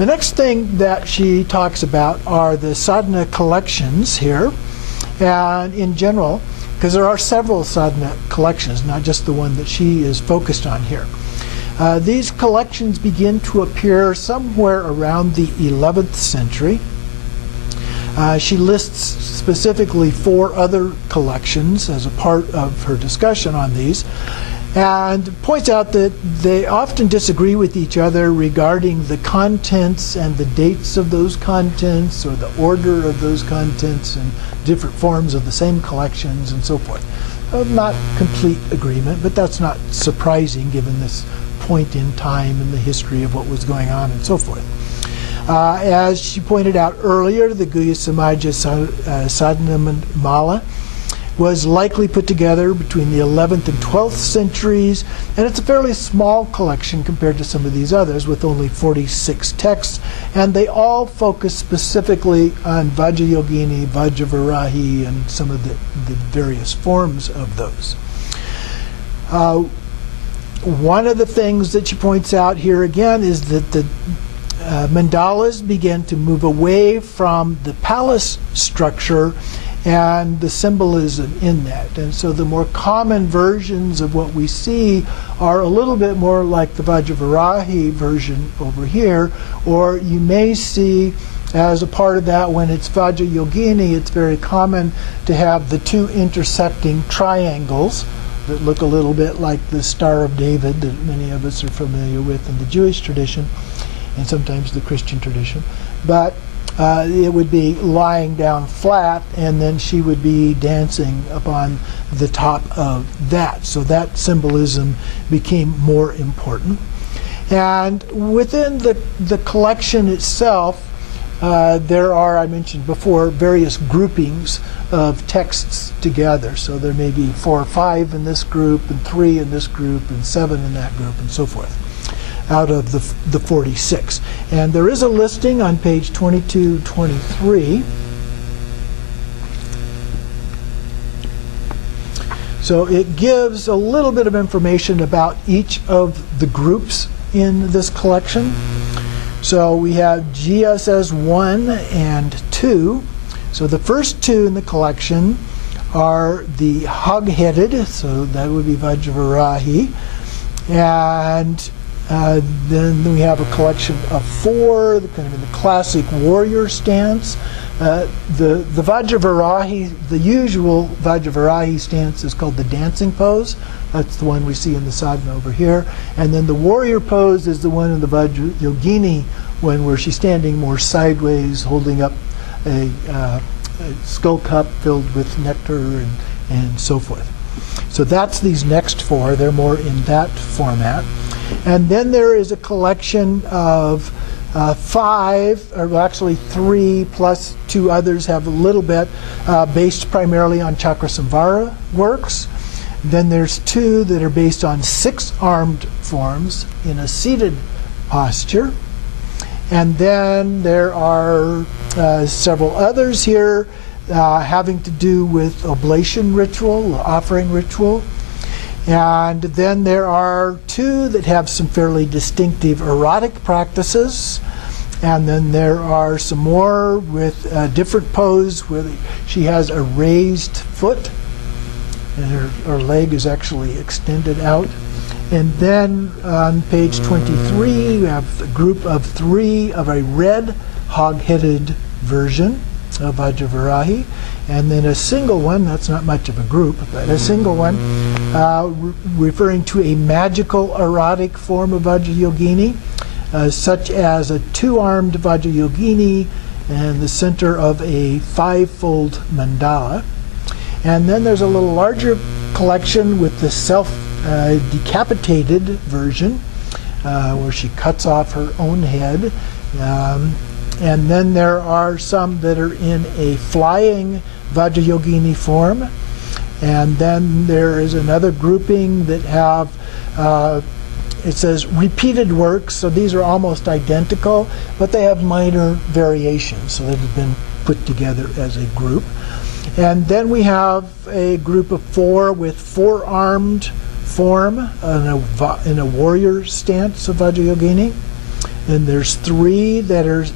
The next thing that she talks about are the sadhana collections here, and in general, because there are several sadhana collections, not just the one that she is focused on here. These collections begin to appear somewhere around the 11th century. She lists specifically 4 other collections as a part of her discussion on these, and points out that they often disagree with each other regarding the contents and the dates of those contents, or the order of those contents, and different forms of the same collections and so forth. Not complete agreement, but that's not surprising given this point in time in the history of what was going on and so forth. As she pointed out earlier, the Guhya Samaja Sadhana Mala was likely put together between the 11th and 12th centuries, and it's a fairly small collection compared to some of these others, with only 46 texts, and they all focus specifically on Vajrayogini, Vajravarahi, and some of the various forms of those. One of the things that she points out here again is that the mandalas began to move away from the palace structure and the symbolism in that. And so the more common versions of what we see are a little bit more like the Vajravarahi version over here, or you may see as a part of that when it's Vajrayogini, it's very common to have the 2 intersecting triangles that look a little bit like the Star of David that many of us are familiar with in the Jewish tradition and sometimes the Christian tradition. But it would be lying down flat, and then she would be dancing upon the top of that. So that symbolism became more important. And within the collection itself, there are, I mentioned before, various groupings of texts together. So there may be 4 or 5 in this group, and 3 in this group, and 7 in that group, and so forth, out of the 46. And there is a listing on page 2223. So it gives a little bit of information about each of the groups in this collection. So we have GSS 1 and 2. So the first 2 in the collection are the hog-headed, so that would be Vajravarahi, and then we have a collection of 4, kind of in the classic warrior stance. The Vajravarahi, the usual Vajravarahi stance is called the dancing pose. That's the one we see in the sadhana over here. And then the warrior pose is the one in the Vajrayogini one where she's standing more sideways, holding up a skull cup filled with nectar and so forth. So that's these next 4. They're more in that format. And then there is a collection of 5, or actually 3, plus 2 others have a little bit, based primarily on Chakrasamvara works. Then there's 2 that are based on 6-armed forms in a seated posture. And then there are several others here having to do with oblation ritual, offering ritual. And then there are 2 that have some fairly distinctive erotic practices. And then there are some more with a different pose where she has a raised foot and her leg is actually extended out. And then on page 23 we have a group of 3 of a red hog-headed version of Vajravarahi. And then a single one, that's not much of a group, but a single one referring to a magical erotic form of Vajrayogini, such as a 2-armed Vajrayogini and the center of a 5-fold mandala. And then there's a little larger collection with the self-decapitated version, where she cuts off her own head. And then there are some that are in a flying Vajrayogini form. And then there is another grouping that have, it says repeated works, so these are almost identical, but they have minor variations, so they've been put together as a group. And then we have a group of 4 with 4-armed form in a warrior stance of Vajrayogini. Then there's 3 that are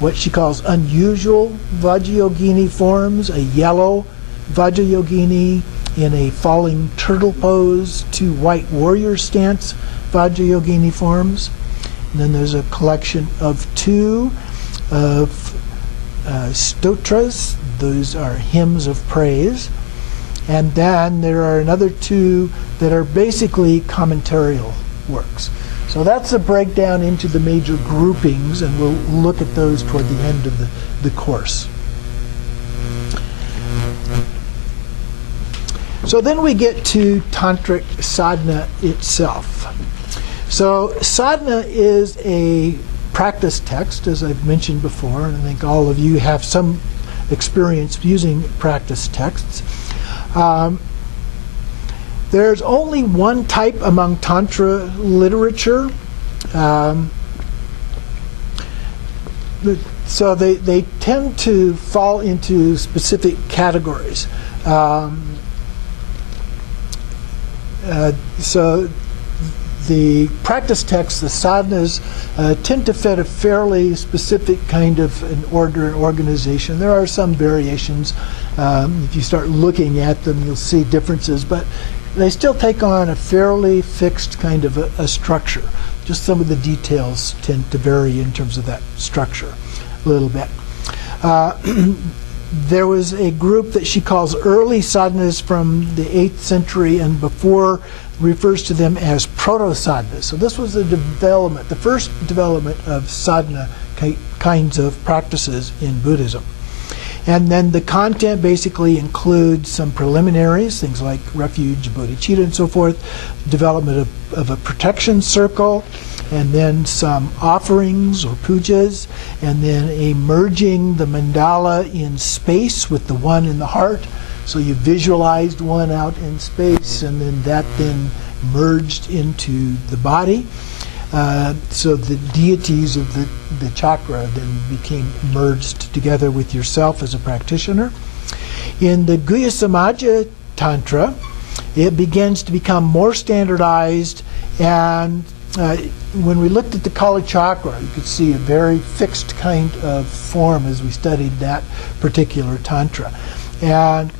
what she calls unusual Vajrayogini forms, a yellow Vajrayogini in a falling turtle pose, 2 white warrior stance Vajrayogini forms. And then there's a collection of 2 of stotras. Those are hymns of praise. And then there are another 2 that are basically commentarial works. So that's a breakdown into the major groupings, and we'll look at those toward the end of the course. So then we get to Tantric sadhana itself. So sadhana is a practice text, as I've mentioned before, and I think all of you have some experience using practice texts. There's only one type among Tantra literature. So they tend to fall into specific categories. So the practice texts, the sadhanas, tend to fit a fairly specific kind of an order and organization. There are some variations. If you start looking at them, you'll see differences, but they still take on a fairly fixed kind of a structure. Just some of the details tend to vary in terms of that structure a little bit. There was a group that she calls early sadhanas from the 8th century and before, refers to them as proto-sadhanas. So this was the development, the first development of sadhana kinds of practices in Buddhism. And then the content basically includes some preliminaries, things like refuge, bodhicitta, and so forth, development of a protection circle, and then some offerings or pujas, and then a merging the mandala in space with the one in the heart. So you visualized one out in space, and then that then merged into the body. So the deities of the chakra then became merged together with yourself as a practitioner. In the Guhya Samaja Tantra, it begins to become more standardized, and when we looked at the Kala Chakra, you could see a very fixed kind of form as we studied that particular Tantra. And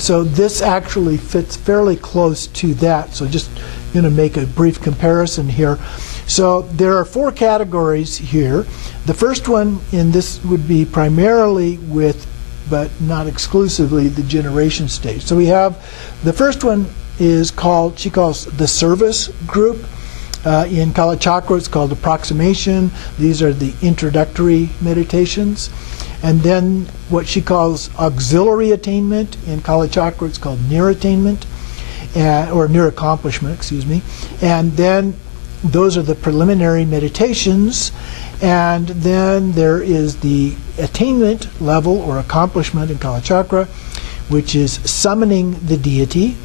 so this actually fits fairly close to that. So just going to make a brief comparison here. So there are 4 categories here. The first one in this would be primarily with, but not exclusively, the generation stage. So we have, the first one is called, she calls the service group. In Kala Chakra it's called approximation. These are the introductory meditations. And then what she calls auxiliary attainment. In Kala Chakra it's called near attainment, or near accomplishment, excuse me. And then those are the preliminary meditations, and then there is the attainment level or accomplishment in Kala Chakra, which is summoning the deity.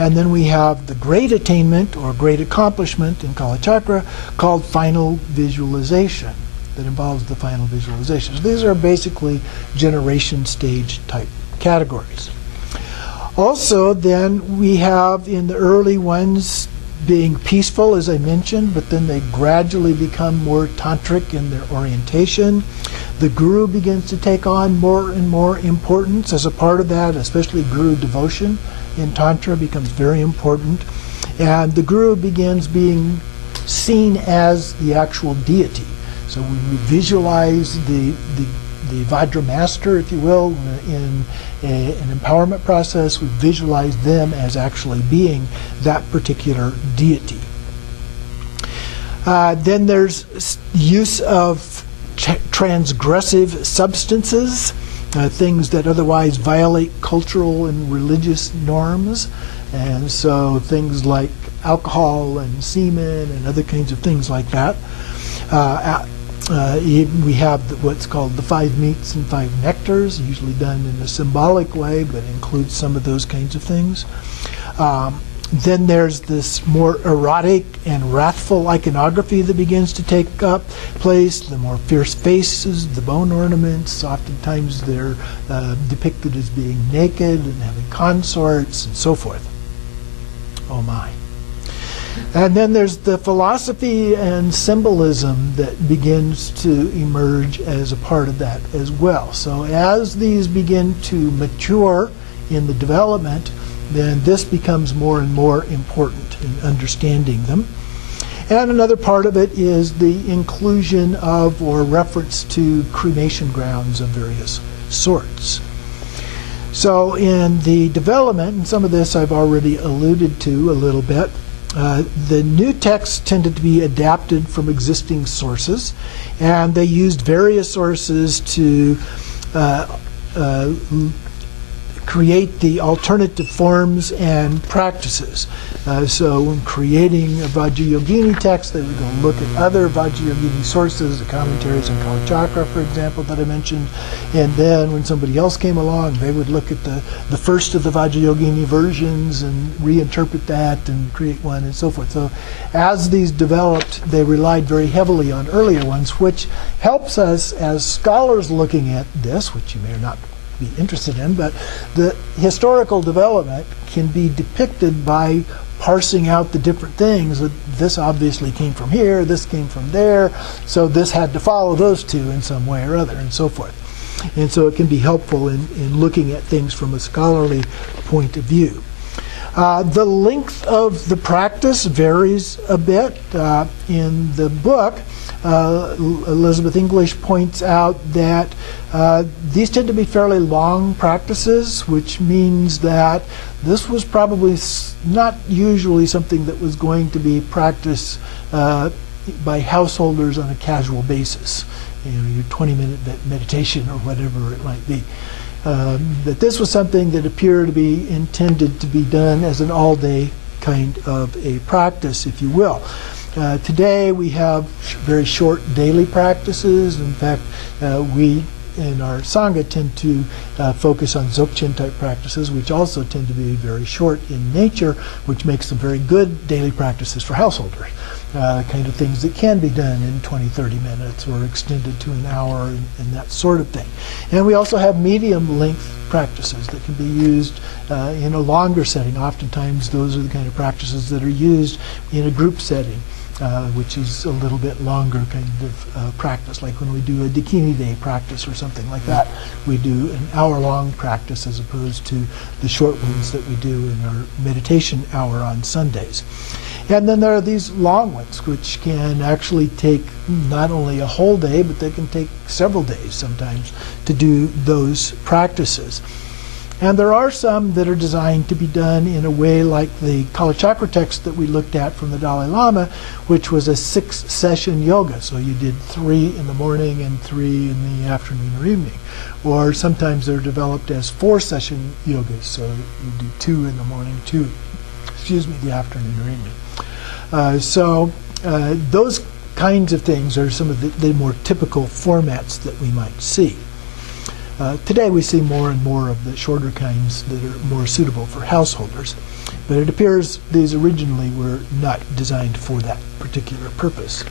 And then we have the great attainment or great accomplishment in Kala Chakra called final visualization, that involves the final visualization. So these are basically generation stage type categories. Also then we have in the early ones being peaceful, as I mentioned, but then they gradually become more tantric in their orientation. The guru begins to take on more and more importance as a part of that, especially guru devotion in Tantra becomes very important. And the guru begins being seen as the actual deity. So when we visualize the Vajra master, if you will, in an empowerment process, we visualize them as actually being that particular deity. Then there's use of transgressive substances, things that otherwise violate cultural and religious norms. And so things like alcohol and semen and other kinds of things like that. We have what's called the 5 meats and 5 nectars, usually done in a symbolic way, but includes some of those kinds of things. Then there's this more erotic and wrathful iconography that begins to take place, the more fierce faces, the bone ornaments. Oftentimes they're depicted as being naked and having consorts and so forth. Oh my. And then there's the philosophy and symbolism that begins to emerge as a part of that as well. So as these begin to mature in the development, then this becomes more and more important in understanding them. And another part of it is the inclusion of or reference to cremation grounds of various sorts. So in the development, and some of this I've already alluded to a little bit, the new texts tended to be adapted from existing sources, and they used various sources to create the alternative forms and practices. So when creating a Vajrayogini text, they would go look at other Vajrayogini sources, the commentaries on Kalachakra, for example, that I mentioned. And then when somebody else came along, they would look at the first of the Vajrayogini versions and reinterpret that and create one and so forth. So as these developed, they relied very heavily on earlier ones, which helps us as scholars looking at this, which you may or not be interested in, but the historical development can be depicted by parsing out the different things. This obviously came from here, this came from there, so this had to follow those two in some way or other, and so forth. And so it can be helpful in looking at things from a scholarly point of view. The length of the practice varies a bit. In the book, Elizabeth English points out that these tend to be fairly long practices, which means that this was probably not usually something that was going to be practiced by householders on a casual basis. You know, your 20-minute meditation or whatever it might be. That this was something that appeared to be intended to be done as an all-day kind of a practice, if you will. Today we have very short daily practices. In fact, we in our Sangha tend to focus on Dzogchen type practices, which also tend to be very short in nature, which makes them very good daily practices for householders. Kind of things that can be done in 20, 30 minutes or extended to an hour and that sort of thing. And we also have medium length practices that can be used in a longer setting. Oftentimes those are the kind of practices that are used in a group setting, which is a little bit longer kind of practice. Like when we do a Dakini Day practice or something like that, we do an hour-long practice as opposed to the short ones that we do in our meditation hour on Sundays. And then there are these long ones, which can actually take not only a whole day, but they can take several days sometimes to do those practices. And there are some that are designed to be done in a way like the Kalachakra text that we looked at from the Dalai Lama, which was a 6-session yoga. So you did 3 in the morning and 3 in the afternoon or evening. Or sometimes they're developed as 4-session yogas. So you do 2 in the morning, 2, the afternoon or evening. Those kinds of things are some of the more typical formats that we might see. Today we see more and more of the shorter kinds that are more suitable for householders, but it appears these originally were not designed for that particular purpose.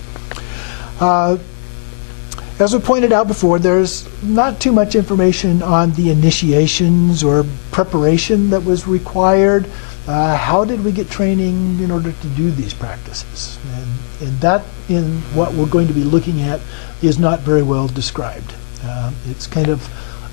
As we pointed out before, there's not too much information on the initiations or preparation that was required. How did we get training in order to do these practices? And that, in what we're going to be looking at, is not very well described. It's kind of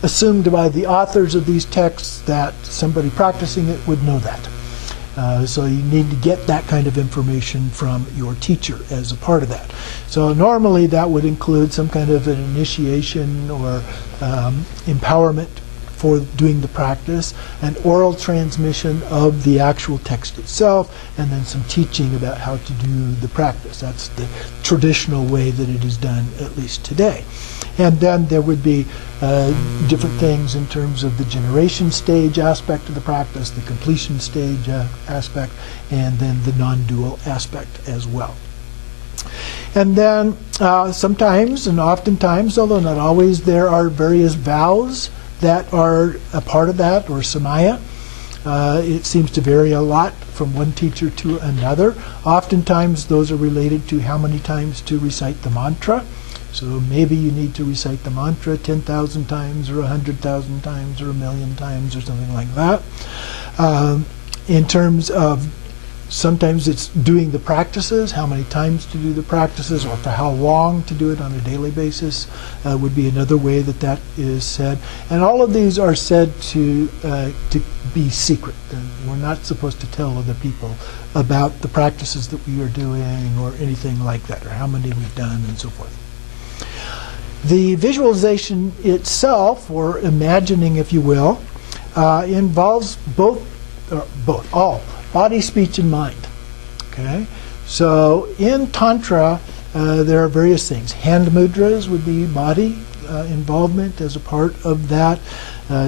assumed by the authors of these texts that somebody practicing it would know that. So you need to get that kind of information from your teacher as a part of that. So normally that would include some kind of an initiation or empowerment for doing the practice, an oral transmission of the actual text itself, and then some teaching about how to do the practice. That's the traditional way that it is done, at least today. And then there would be different things in terms of the generation stage aspect of the practice, the completion stage aspect, and then the non-dual aspect as well. And then sometimes, and oftentimes, although not always, there are various vows that are a part of that, or samaya. It seems to vary a lot from one teacher to another. Oftentimes those are related to how many times to recite the mantra. So maybe you need to recite the mantra 10,000 times or 100,000 times or 1,000,000 times or something like that. In terms of Sometimes it's doing the practices, how many times to do the practices, or for how long to do it on a daily basis would be another way that that is said. And all of these are said to be secret. And we're not supposed to tell other people about the practices that we are doing or anything like that, or how many we've done and so forth. The visualization itself, or imagining, if you will, involves all body, speech, and mind. Okay, so in Tantra, there are various things. Hand mudras would be body involvement as a part of that.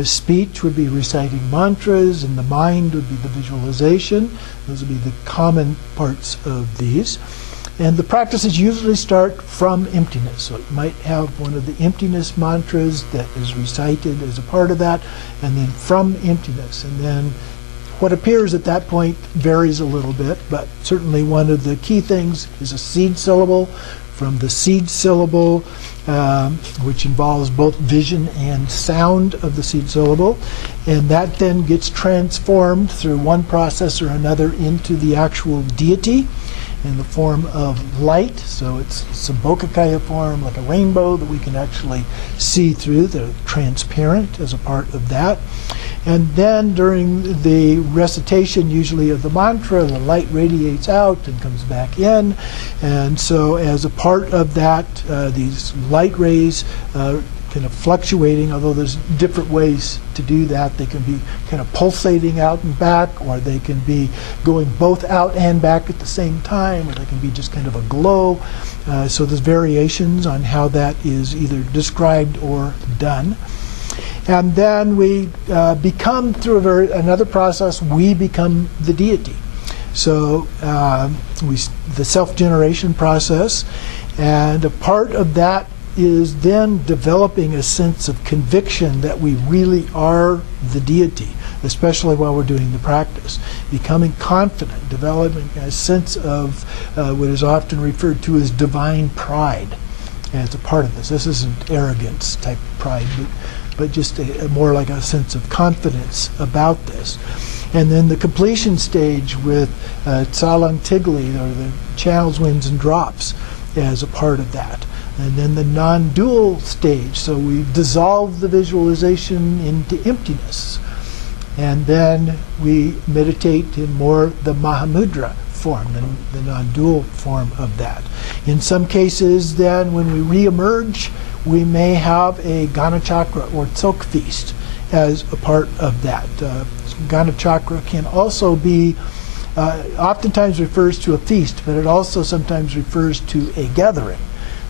Speech would be reciting mantras, and the mind would be the visualization. Those would be the common parts of these. And the practices usually start from emptiness. So it might have one of the emptiness mantras that is recited as a part of that, and then from emptiness. And then what appears at that point varies a little bit, but certainly one of the key things is a seed syllable. From the seed syllable, which involves both vision and sound of the seed syllable, and that then gets transformed through one process or another into the actual deity in the form of light. So it's Sambhogakaya form, like a rainbow that we can actually see through. They're transparent as a part of that. And then during the recitation, usually of the mantra, the light radiates out and comes back in. And so as a part of that, these light rays kind of fluctuating, although there's different ways to do that. They can be kind of pulsating out and back, or they can be going both out and back at the same time, or they can be just kind of a glow. So there's variations on how that is either described or done. And then we become, through another process, we become the deity. So the self-generation process, and a part of that is then developing a sense of conviction that we really are the deity, especially while we're doing the practice. Becoming confident, developing a sense of what is often referred to as divine pride as a part of this. This isn't arrogance type pride, but just more like a sense of confidence about this. And then the completion stage with Tsalang Tigli, or the channels, winds, and drops, as a part of that. And then the non-dual stage, so we dissolve the visualization into emptiness. And then we meditate in more the Mahamudra form, the non-dual form of that. In some cases, then, when we re-emerge, we may have a Gana Chakra or Tsok feast as a part of that. Gana Chakra can also be, oftentimes refers to a feast, but it also sometimes refers to a gathering.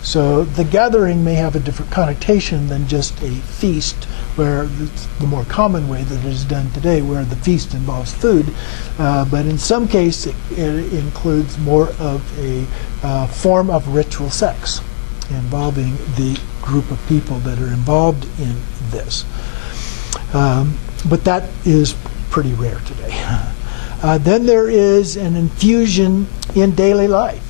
So the gathering may have a different connotation than just a feast, where it's the more common way that it is done today, where the feast involves food. But in some cases, it includes more of a form of ritual sex involving the group of people that are involved in this. But that is pretty rare today. Then there is an infusion in daily life.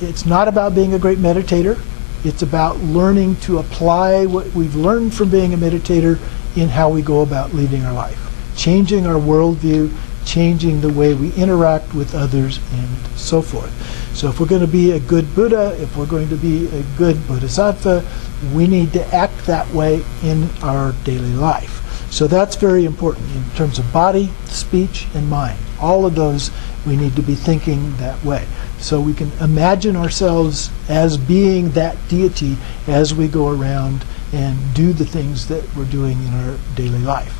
It's not about being a great meditator. It's about learning to apply what we've learned from being a meditator in how we go about leading our life. Changing our worldview, changing the way we interact with others, and so forth. So if we're going to be a good Buddha, if we're going to be a good Bodhisattva, we need to act that way in our daily life. So that's very important in terms of body, speech, and mind. All of those, we need to be thinking that way. So we can imagine ourselves as being that deity as we go around and do the things that we're doing in our daily life.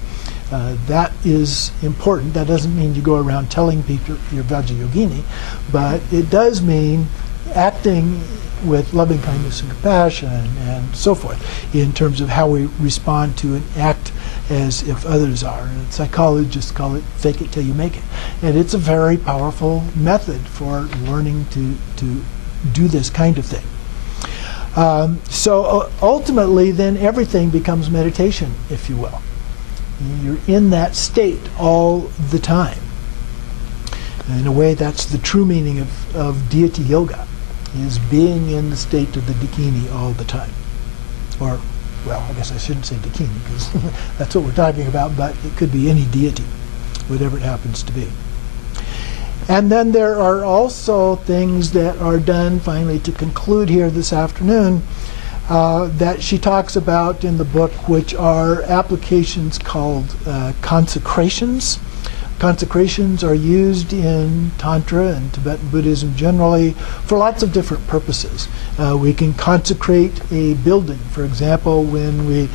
That is important. That doesn't mean you go around telling people you're Vajrayogini, but it does mean acting with loving kindness and compassion and so forth in terms of how we respond to and act as if others are. And psychologists call it fake it till you make it. And it's a very powerful method for learning to do this kind of thing. So ultimately, then everything becomes meditation, if you will. You're in that state all the time. And in a way, that's the true meaning of deity yoga, is being in the state of the dakini all the time. Or, well, I guess I shouldn't say dakini, because that's what we're talking about, but it could be any deity, whatever it happens to be. And then there are also things that are done, finally, to conclude here this afternoon, that she talks about in the book, which are applications called consecrations. Consecrations are used in Tantra and Tibetan Buddhism generally for lots of different purposes. We can consecrate a building. For example, when we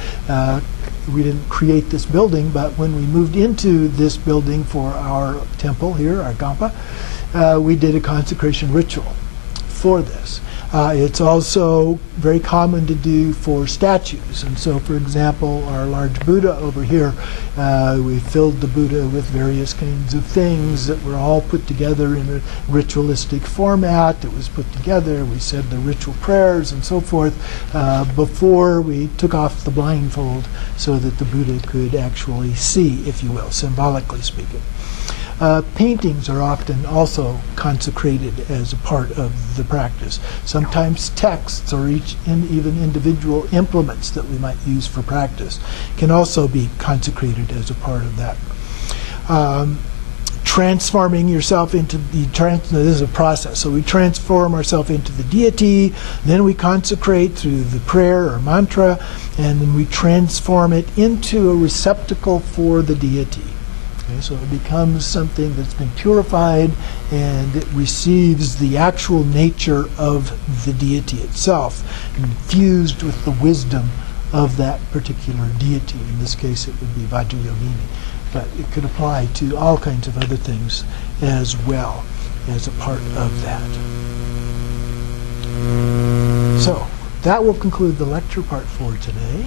didn't create this building, but when we moved into this building for our temple here, our Gampa, we did a consecration ritual for this. It's also very common to do for statues. And so, for example, our large Buddha over here, we filled the Buddha with various kinds of things that were all put together in a ritualistic format. It was put together. We said the ritual prayers and so forth before we took off the blindfold so that the Buddha could actually see, if you will, symbolically speaking. Paintings are often also consecrated as a part of the practice. Sometimes texts or even individual implements that we might use for practice can also be consecrated as a part of that. Transforming yourself into this is a process. So we transform ourselves into the deity, then we consecrate through the prayer or mantra, and then we transform it into a receptacle for the deity. So it becomes something that's been purified, and it receives the actual nature of the deity itself, infused with the wisdom of that particular deity. In this case, it would be Vajrayogini, but it could apply to all kinds of other things as well as a part of that. So that will conclude the lecture part for today.